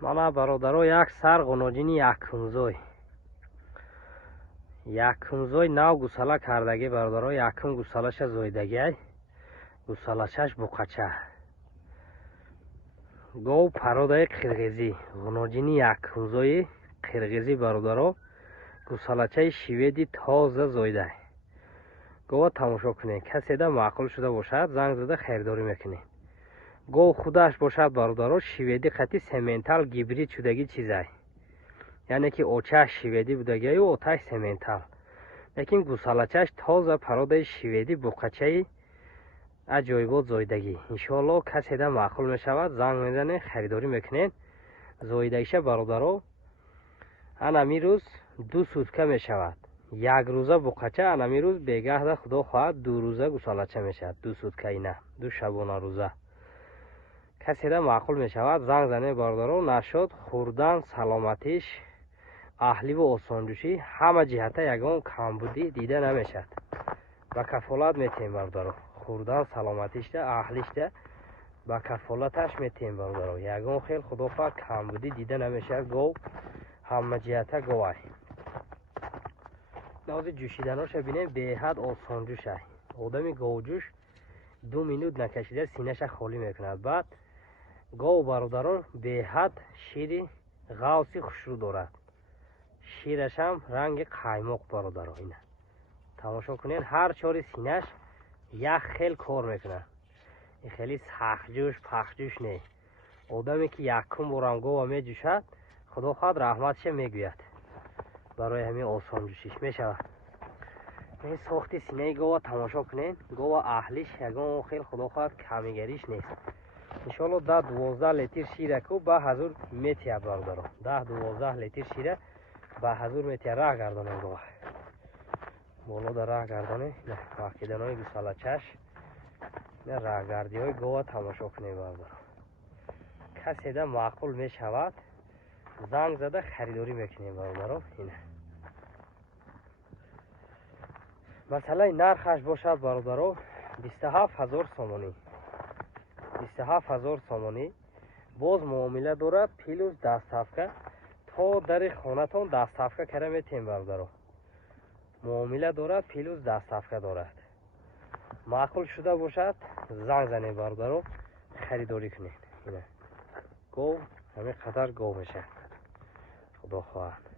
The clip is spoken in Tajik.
мана бародаро як сар ғуноҷини якумзой нав гусала кардаги бародаро якум гусалаша зоидагиай гусалашаш буқача гов пародаи қирғизӣ ғуноҷини якумзои қирғизӣ бародаро гусалачаи шведи тоза зоидай гова тамошо кунед. каседа маъқул шуда бошад занг зада хайрдорӣ мекунед. гов худаш бошад бародаро шведи қати сементал гибрид шудаги чизай, яъне ки очааш шведи будагию оташ сементал, лекин гусалачааш тоза пародаи шведи буқачаи аҷоибот зоидагӣ. иншоалло каседа маъқул мешавад занг мезанед хайрдорӣ мекунед. зоидагиша бародаро анами рӯз 2 сутка мешавад. як рӯза буқача, анами рӯз бегаҳда худо хоҳад 2 рӯза гусалача мешавад. 2 сутка ина 2 шабона рӯза. каседа маъқул мешавад занг занед бародаро. нашод хурдан саломатиш аҳливу осонҷӯшӣ ҳама ҷиҳата ягон камбудӣ дида намешад. ба кафолат метиҳем бародаро. хурдан саломатишда аҳлишда ба кафолаташ метиҳем бародаро. ягон хел худо хоҳад камбудӣ дида намешад. гов ҳама ҷиҳата говай. нази ҷӯшиданоша бинем беҳад осонҷӯшай. одами говҷӯш 2 минут накашида синаша холӣ мекунад. баъд гов бародаро беҳад шири ғавси хушрӯ дорад. ширашам ранги қаймоқ бародаро. ина тамошо кунед. ҳар чори синаш як хел кор мекунад. ин хели сахтҷӯш пахҷӯш не. одаме ки якум борам гова меҷӯшад худо хоҳад раҳматиша мегӯяд. барои ҳамин осонҷӯшиш мешавад. ин сохти синаи гова тамошо кунед. гова аҳлиш ягон хел худо хоҳад камигариш нест. иншоалло 10-12 литр шираку ба ҳазур метиҳад бародаро. 10-12 литр шира ба ҳазур метиҳад. раҳ гардонем гова. болода раҳ гардонем. вақиданои гусалачаш раҳгардиҳои гова тамошо кунем бародаро. каседа маъқул мешавад занг зада харидорӣ мекунем бародаро. ина масъалаи нархаш бошад бародаро 27000 сомонӣ. 27000 сомонӣ. боз муомила дорад плюс дастафка. то дари хонатон дастафка кара метиҳем бародаро. муомила дорад плюс дастафка дорад. маъқул шуда бошад занг занед бародаро. харидорӣ кунед. ина гов ҳамин қадар гов мешавад. худо хоҳад.